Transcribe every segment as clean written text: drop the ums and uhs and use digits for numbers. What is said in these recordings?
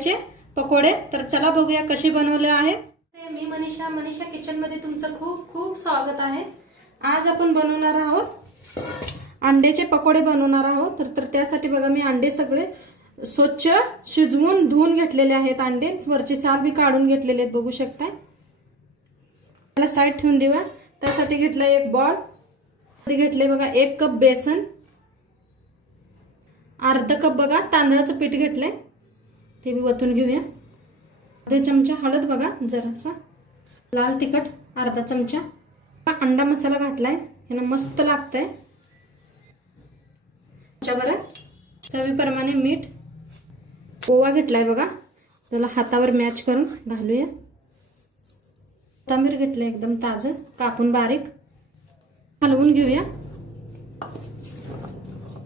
अंड्याचे पकोडे। तर चला बघूया कसे बनवले आहेत। मी मनीषा किचन मध्ये तुमचं खूप खूप स्वागत आहे। आज आपण बनवणार आहोत अंड्याचे पकोडे बनवणार आहोत। तर त्यासाठी बघा मी अंडे सगळे स्वच्छ शिजवून धुवून घेतलेले आहेत। अंडे वरची साल भी काढून घेतलेले आहेत, बघू शकता। त्याला साइड ठेवून देऊया। त्यासाठी घेतला एक बॉल, घेतले बघा 1 कप बेसन, अर्धा कप बघा तांदळाचं पीठ घेतलंय, ते भी वतून घेऊया। अर्धा चमचा हळद बघा, जरासा लाल तिखट अर्धा चमचा, अंडा मसाला घातलाय, याने मस्त लागतंय। त्याच्यावर चवीप्रमाणे मीठ, ओवा घेतलाय बघा, त्याला हातावर मॅच करून घालूया। कोथिंबीर घेतलंय एकदम ताजं कापून बारीक, हलवून घेऊया।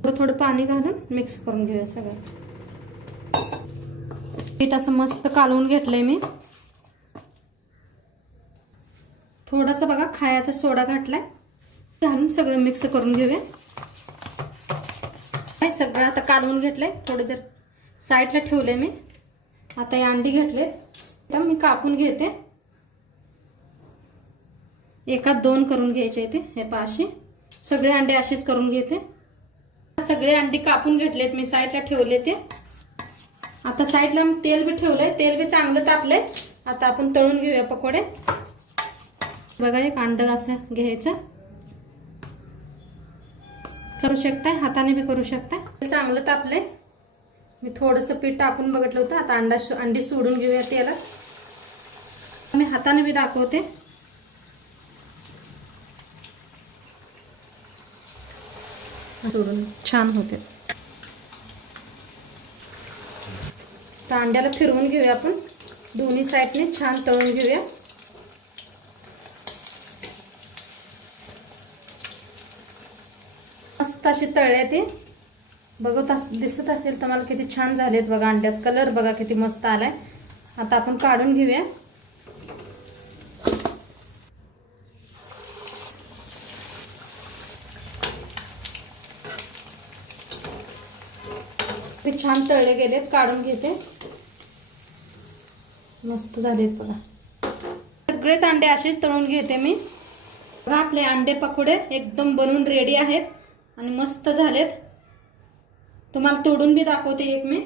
थोडं पाणी घालून मिक्स करून घेऊया सगळं। पीठ असं मस्त कालवून घेतलंय मी। थोडासा बघा खायचा सोडा घातलाय, घालून सगळं मिक्स करून घेऊया। हे सगळं आता कालवून घेतलंय, थोडी देर साईडला ठेवले मी। आता हे अंडी घेतले, तर मी कापून घेते। एकात 2 करून घ्यायचे इथे, हे पाशी सगळे अंडे असेच करून घेते। सगळे अंडी कापून घेतलेत मी, साईडला ठेवले ते। आता साईडला तेल भी ठेवलंय, तेल भी चांगलं तापले। आता आपण तळून घेऊया पकोडे। बघा एक अंड असं घ्यायचं, करू शकताय हाताने भी करू शकताय। चांगलं तापले, मी थोडंसं पीठ टाकून बघितलं होतं। आता अंडी सोडून घेऊया तेलात। मी हाताने भी दाखवते। सोडून छान होते। तर अंड्याला फिरवून घेऊया आपण, दोन्ही साईडने छान तळून घेऊया। मस्त असे तळले ते, बघत दिसत असेल तर मला किती छान झालेत बघा। अंड्याचा कलर बघा किती मस्त आलाय। आता आपण काढून घेऊया। ते छान तळले गेलेत, काढून घेते। मस्त झालेत बघा, सगळेच अंडे असेच तळून घेते मी। बघा आपले अंडे पकोडे एकदम बनवून रेडी आहेत आणि मस्त झालेत। तुम्हाला तोडून भी दाखवते एक मी।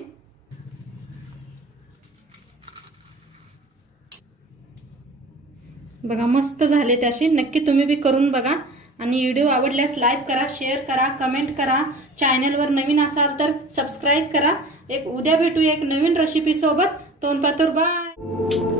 बघा मस्त झालेत असे, नक्की तुम्ही भी करून बघा। आणि व्हिडिओ आवडल्यास लाईक करा, शेअर करा, कमेंट करा। चॅनलवर नवीन असाल तर सबस्क्राईब करा। उद्या भेटूया एक नवीन रेसिपी सोबत। तोंडपातूर बाय।